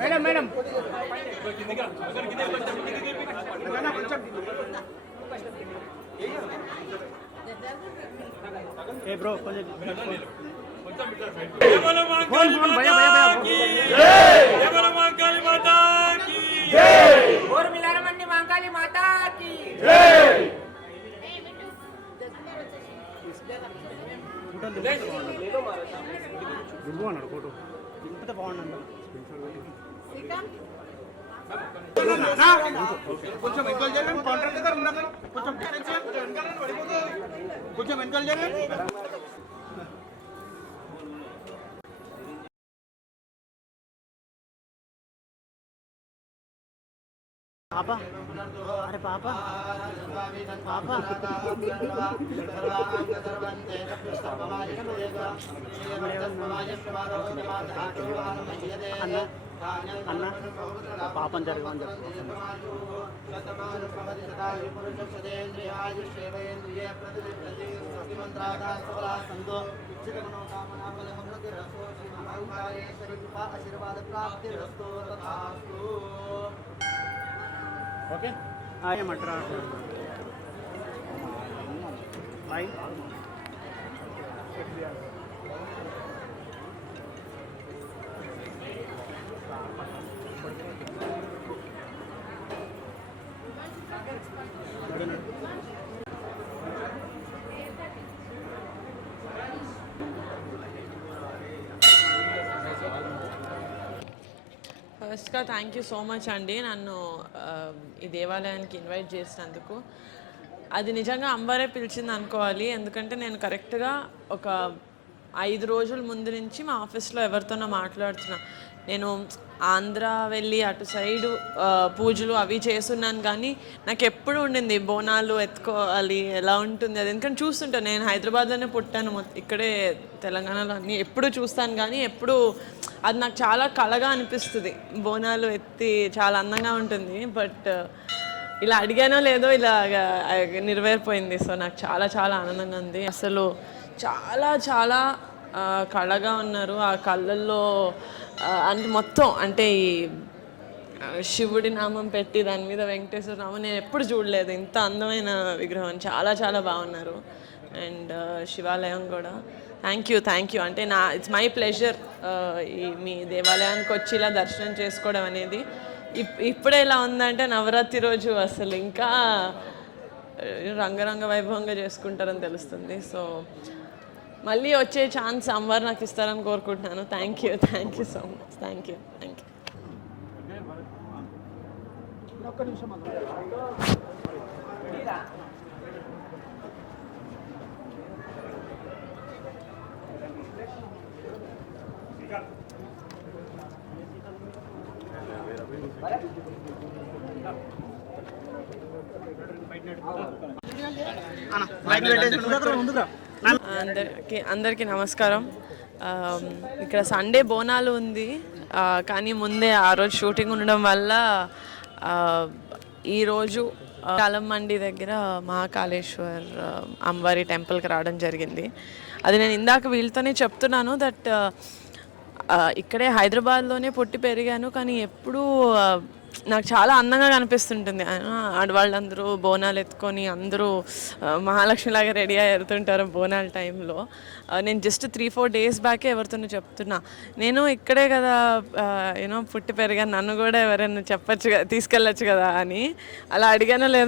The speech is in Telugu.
మేడం మేడం ఏ బ్రో కొంచెం అన్నాడు ఫోటో ఇంత బాగుందండి కొంచెం వెనకాల చేయండి కాంట్రాక్టర్ ఉన్నాక కొంచెం వెనకాల చేయండి పాపా అరే పాపా పాపా అన్న అన్న పాపం జరగమని ఓకే ఏమంటారా బాయ్ ఫస్ట్గా థ్యాంక్ యూ సో మచ్ అండి నన్ను ఈ దేవాలయానికి ఇన్వైట్ చేసినందుకు. అది నిజంగా అంబరే పిలిచింది అనుకోవాలి, ఎందుకంటే నేను కరెక్ట్గా ఒక 5 రోజుల ముందు నుంచి మా ఆఫీస్లో ఎవరితోనో మాట్లాడుతున్నా. నేను ఆంధ్ర వెళ్ళి అటు సైడు పూజలు అవి చేస్తున్నాను, కానీ నాకు ఎప్పుడు ఉండింది బోనాలు ఎత్తుకోవాలి ఎలా ఉంటుంది అది. ఎందుకంటే చూస్తుంటాను, నేను హైదరాబాద్లోనే పుట్టాను, ఇక్కడే తెలంగాణలో అన్నీ ఎప్పుడు చూస్తాను, కానీ ఎప్పుడు అది నాకు చాలా కళగా అనిపిస్తుంది. బోనాలు ఎత్తి చాలా అందంగా ఉంటుంది. బట్ ఇలా అడిగానో లేదో ఇలా నెరవేరిపోయింది. సో నాకు చాలా చాలా ఆనందంగా ఉంది. అసలు చాలా చాలా కళగా ఉన్నారు. ఆ కళ్ళల్లో అంటే మొత్తం అంటే ఈ శివుడి నామం పెట్టి దాని మీద వెంకటేశ్వర నామం నేను ఎప్పుడు చూడలేదు ఇంత అందమైన విగ్రహం. చాలా చాలా బాగున్నారు. అండ్ శివాలయం కూడా థ్యాంక్ యూ అంటే ఇట్స్ మై ప్లెజర్ ఈ మీ దేవాలయానికి వచ్చి ఇలా దర్శనం చేసుకోవడం అనేది. ఇప్పుడే ఇలా ఉందంటే నవరాత్రి రోజు అసలు ఇంకా రంగరంగ వైభవంగా చేసుకుంటారని తెలుస్తుంది. సో మళ్ళీ వచ్చే ఛాన్స్ అమ్మవారు నాకు ఇస్తారని కోరుకుంటున్నాను. Thank you so much. Thank you. అందరికీ నమస్కారం. ఇక్కడ సండే బోనాలు ఉంది, కానీ ముందే ఆ రోజు షూటింగ్ ఉండడం వల్ల ఈరోజు కాలమండి దగ్గర మహాకాళేశ్వర్ అమ్మవారి టెంపుల్కి రావడం జరిగింది. అది నేను ఇందాక వీళ్ళతోనే చెప్తున్నాను దట్ ఇక్కడే హైదరాబాద్లోనే పుట్టి పెరిగాను, కానీ ఎప్పుడూ నాకు చాలా అందంగా కనిపిస్తుంటుంది. ఆడవాళ్ళందరూ బోనాలు ఎత్తుకొని అందరూ మహాలక్ష్మిలాగా రెడీ అయ్యి వెళ్తుంటారు బోనాల టైంలో. నేను జస్ట్ 3-4 డేస్ బ్యాకే ఎవరితోనూ చెప్తున్నా, నేను ఇక్కడే కదా పుట్టి పెరిగాను, నన్ను కూడా ఎవరైనా చెప్పచ్చు కదా, తీసుకెళ్ళచ్చు కదా అని. అలా అడిగానో లేదో